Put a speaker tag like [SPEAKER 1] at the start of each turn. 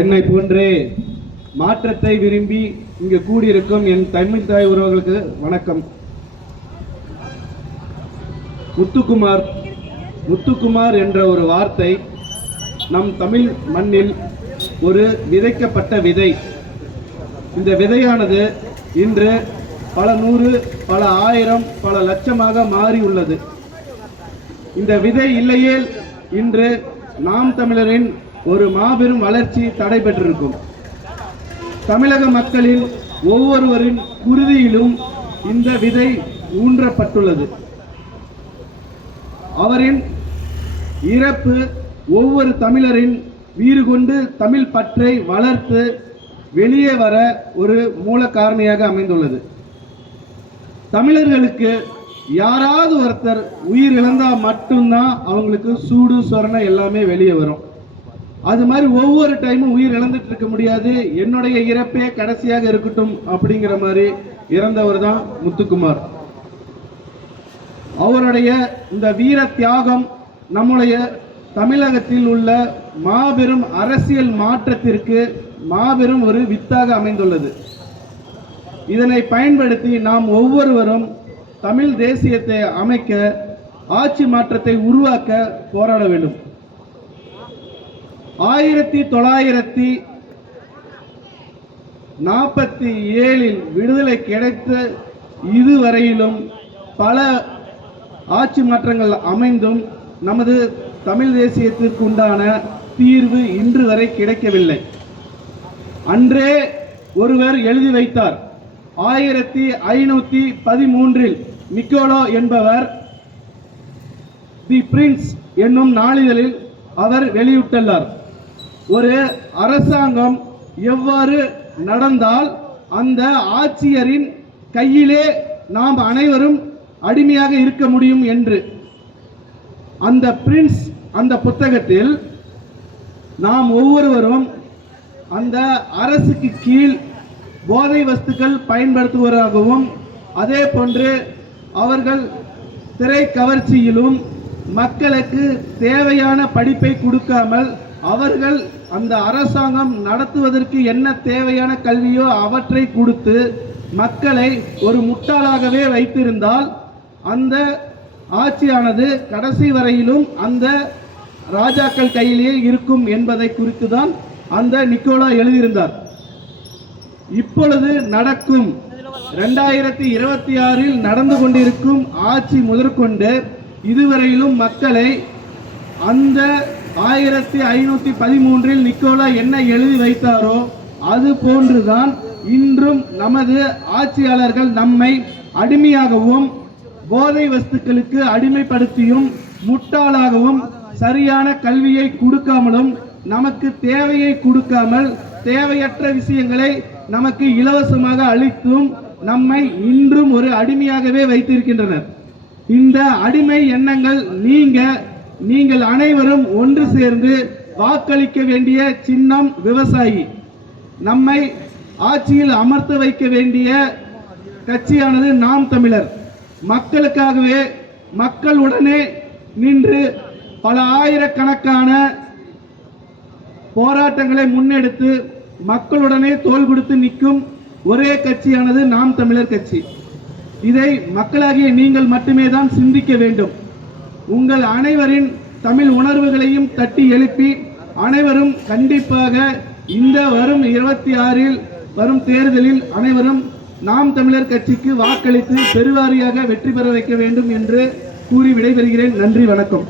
[SPEAKER 1] என்னை போன்றே மாற்றத்தை விரும்பி இங்கு கூடியிருக்கும் என் தமிழ் தாய் உறவுகளுக்கு வணக்கம். முத்துக்குமார் முத்துக்குமார் என்ற ஒரு வார்த்தை நம் தமிழ் மண்ணில் ஒரு விதைக்கப்பட்ட விதை. இந்த விதையானது இன்று பல நூறு பல ஆயிரம் பல லட்சமாக மாறி உள்ளது. இந்த விதை இல்லையேல் இன்று நாம் தமிழரின் ஒரு மாபெரும் வளர்ச்சி தடைபெற்றிருக்கும். தமிழக மக்களின் ஒவ்வொருவரின் குருதியிலும் இந்த விதை ஊன்றப்பட்டுள்ளது. அவரின் இறப்பு ஒவ்வொரு தமிழரின் வீறு கொண்டு தமிழ் பற்றை வளர்த்து வெளியே வர ஒரு மூல காரணியாக அமைந்துள்ளது. தமிழர்களுக்கு யாராவது ஒருத்தர் உயிர் இழந்தால் மட்டும்தான் அவங்களுக்கு சூடு சொரணை எல்லாமே வெளியே வரும். அது மாதிரி ஒவ்வொரு டைமும் உயிர் இழந்துட்டு இருக்க முடியாது. என்னுடைய இறப்பே கடைசியாக இருக்கட்டும் அப்படிங்கிற மாதிரி இறந்தவர் தான் முத்துக்குமார். அவருடைய இந்த வீர தியாகம் நம்முடைய தமிழகத்தில் உள்ள மாபெரும் அரசியல் மாற்றத்திற்கு மாபெரும் ஒரு வித்தாக அமைந்துள்ளது. இதனை பயன்படுத்தி நாம் ஒவ்வொருவரும் தமிழ் தேசியத்தை அமைக்க ஆட்சி மாற்றத்தை உருவாக்க போராட வேண்டும். ஆயிரத்தி தொள்ளாயிரத்தி நாற்பத்தி ஏழில் விடுதலை கிடைத்த இதுவரையிலும் பல ஆட்சி மாற்றங்கள் அமைந்தும் நமது தமிழ் தேசியத்திற்கு உண்டான தீர்வு இன்று வரை கிடைக்கவில்லை. அன்றே ஒருவர் எழுதி வைத்தார் ஆயிரத்தி ஐநூத்தி பதிமூன்றில் நிக்கோலோ என்பவர் தி பிரின்ஸ் என்னும் நாளிதழில் அவர் வெளியிட்டுள்ளார். ஒரு அரசாங்கம் எவ்வாறு நடந்தால் அந்த ஆட்சியரின் கையிலே நாம் அனைவரும் அடிமையாக இருக்க முடியும் என்று. அந்த பிரின்ஸ் அந்த புத்தகத்தில் நாம் ஒவ்வொருவரும் அந்த அரசுக்கு கீழ் போதை வஸ்துக்கள் பயன்படுத்துவதாகவும் அதே போன்று அவர்கள் திரை கவர்ச்சியிலும் மக்களுக்கு தேவையான படிப்பை கொடுக்காமல் அவர்கள் அந்த அரசாங்கம் நடத்துவதற்கு என்ன தேவையான கல்வியோ அவற்றை கொடுத்து மக்களை ஒரு முட்டாளாகவே வைத்திருந்தால் அந்த ஆட்சியானது கடைசி வரையிலும் அந்த ராஜாக்கள் கையிலேயே இருக்கும் என்பதை குறித்து தான் அந்த நிக்கோலா எழுதியிருந்தார். இப்பொழுது நடக்கும் ரெண்டாயிரத்தி இருபத்தி ஆறில் நடந்து கொண்டிருக்கும் ஆட்சி முதற்கொண்டு இதுவரையிலும் மக்களை அந்த ஆயிரத்தி ஐநூத்தி பதிமூன்றில் நிக்கோலா என்ன எழுதி வைத்தாரோ அது போன்றுதான் இன்றும் நமது ஆட்சியாளர்கள் நம்மை அடிமையாகவும் போதை வஸ்துக்களுக்கு அடிமைப்படுத்தியும் முட்டாளாகவும் சரியான கல்வியை கொடுக்காமலும் நமக்கு தேவையை கொடுக்காமல் தேவையற்ற விஷயங்களை நமக்கு இலவசமாக அளித்தும் நம்மை இன்றும் ஒரு அடிமையாகவே வைத்திருக்கின்றனர். இந்த அடிமை எண்ணங்கள் நீங்க நீங்கள் அனைவரும் ஒன்று சேர்ந்து வாக்களிக்க வேண்டிய சின்னம் விவசாயி. நம்மை ஆட்சியில் அமர்த்த வைக்க வேண்டிய கட்சியானது நாம் தமிழர். மக்களுக்காகவே மக்கள் உடனே நின்று பல ஆயிரக்கணக்கான போராட்டங்களை முன்னெடுத்து மக்களுடனே தோல் கொடுத்து நிற்கும் ஒரே கட்சியானது நாம் தமிழர் கட்சி. இதை மக்களாகிய நீங்கள் மட்டுமே தான் சிந்திக்க வேண்டும். உங்கள் அனைவரின் தமிழ் உணர்வுகளையும் தட்டி எழுப்பி அனைவரும் கண்டிப்பாக இந்த வரும் இருபத்தி ஆறில் வரும் தேர்தலில் அனைவரும் நாம் தமிழர் கட்சிக்கு வாக்களித்து பெருவாரியாக வெற்றி பெற வைக்க வேண்டும் என்று கூறி விடைபெறுகிறேன். நன்றி வணக்கம்.